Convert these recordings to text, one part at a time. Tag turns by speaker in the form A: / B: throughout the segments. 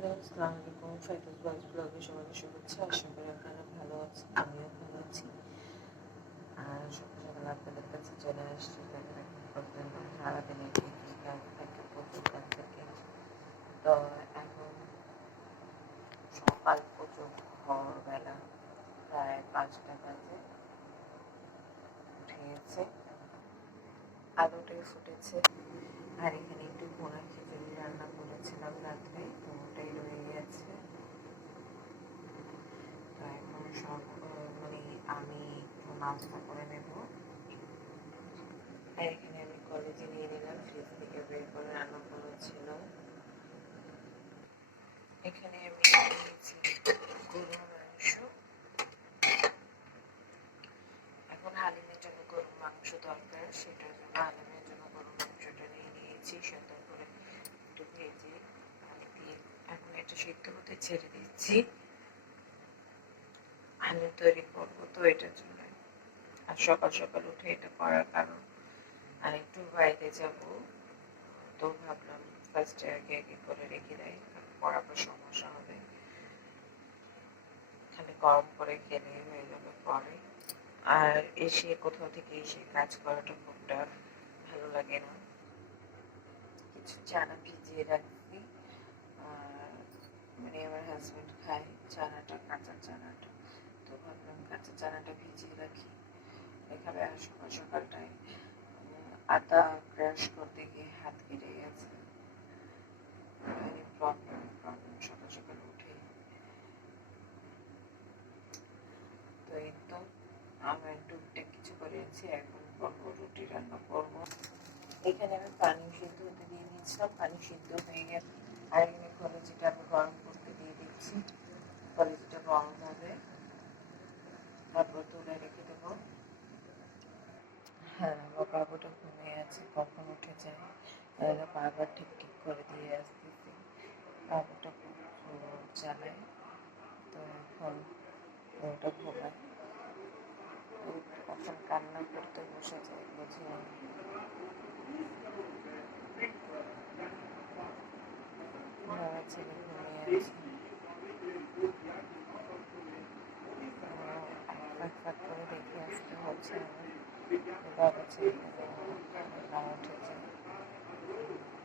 A: Hello, আসসালামু আলাইকুম। ফাইটুল boys ব্লগে সবাইকে শুভেচ্ছা। আশা করি আপনারা ভালো আছেন, আমিও ভালো আছি। আর সকাল সকাল আপনাদের কাছে চলে আসছি। পর্যন্ত সারাদিনে কি কী কাজ থাকে, প্রচুর কাজ থাকে। তো এখন সকাল প্রচুর ভোরবেলা, প্রায় পাঁচটা বাজে। উঠিয়েছে আলোটাই ফুটেছে। আর এখানে একটু ভোনা খিচুড়ি রান্না করেছিলাম রাত্রে তো ওটাই রয়ে গেছে তো এখন সব আহ, মানে আমি একটু করে নেব। এখানে আমি কলেজে নিয়ে নিলাম ফ্রিজ থেকে বের করে রান্না করেছিলাম এখানে আমি নিয়েছি গরুর মাংস। এখন হালিমের জন্য গরুর মাংস দরকার, সেটার জন্য হালিমের জন্য গরুর মাংসটা নিয়ে নিয়েছি সুন্দর করে একটু দিয়ে এখন এটা সিদ্ধ হতে ছেড়ে দিচ্ছি। হালিম তৈরি করব তো এটার জন্য। আর সকাল সকাল উঠে এটা করার কারণ। আর একটু বাইরে যাব, তো ভাবলাম ফার্স্ট আগে আগে করে রেখে দেয় পড়াবার সমস্যা হবে। খালি গরম করে খেলে হয়ে যাবে পরে। আর এসে কোথাও থেকে এসে কাজ করাটা খুবটা ভালো লাগে না। কিছু চানা ভিজিয়ে রাখি মানে আমার হাজবেন্ড খায় চানাটা, কাঁচা চানাটা। তো ভাবলাম কাঁচা চানাটা ভিজিয়ে রাখি। এখানে সকাল সকালটায় উম, আদা ক্রাশ করতে গিয়ে হাত কেটে গেছে। প্রবলেম প্রবলেম সকাল সকাল উঠে। তো এই তো আমরা টুকটাক কিছু করেছি এখন করব রুটি রান্না করব। এখানে আমি পানি সিদ্ধ হতে দিয়ে দিয়েছিলাম পানি সিদ্ধ হয়ে গেছে আর এখানে কলেজিটা আমি গরম করতে দিয়ে দিচ্ছি কলেজিটা গরম হবে তারপর তুলে রেখে দেবো হ্যাঁ আমার বাবুটা আছে কখন উঠে যায় তাহলে বারবার ঠিক ঠিক করে দিয়ে আসতেছি। বাবুটা খুব চালায় তো এখন ওটা ঘুমায় কখন কান্না করতে বসে যায় বুঝি বাবা ছেলে ঘুমিয়ে আছে। এক ফাঁক করে দেখে আসতে হচ্ছে আমার। যে বাবা ছেলে না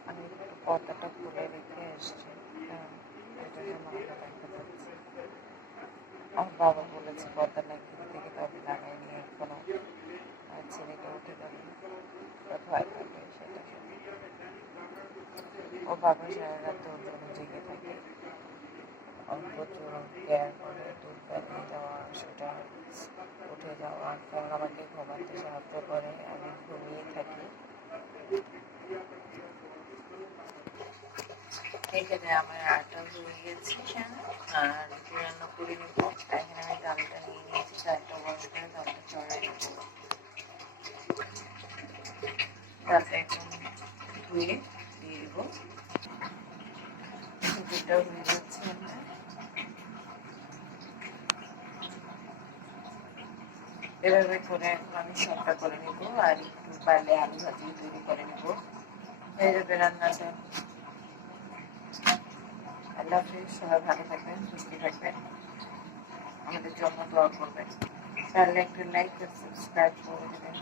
A: আমি একটু পর্দাটা খুলে রেখে এসছি হ্যাঁ আমরা বাবা বলেছে পর্দা লাগিয়ে দিতে তবে লাগাইনি এখনও আর ছেলেকে উঠে গেল ভয় লাগে সেটা ও বাবা সারা রাত জন্য জেগে থাকে প্রচুর কেয়ার করে দুধ পালিয়ে দেওয়া সেটা উঠে যাওয়া কারণ আমাকে ঘুমাতে সাহায্য করে, আমি ঘুমিয়ে থাকি। এখানে আমার আটা হয়ে গেছে আর রুটি রান্না করে নিব এখানে আমি ডালটা নিয়ে নিয়েছি ডালটা ওয়াশ করে ডালটা চড়াই নেব। ডালটা একদম ধুয়ে দিয়ে দেবো। রুটিটা হয়ে যাচ্ছে আমার। এভাবে করে আমি সবটা করে নেব আর একটু পারলে আলু ভাজি তৈরি করে নেব। হয়ে যাবে রান্নাটা আল্লাহ হাফিজ, সবাই ভালো থাকবেন, সুস্থ থাকবেন। আমাদের জন্য দোয়া করবেন। তাহলে একটু লাইক আর সাবস্ক্রাইব করে দেবেন।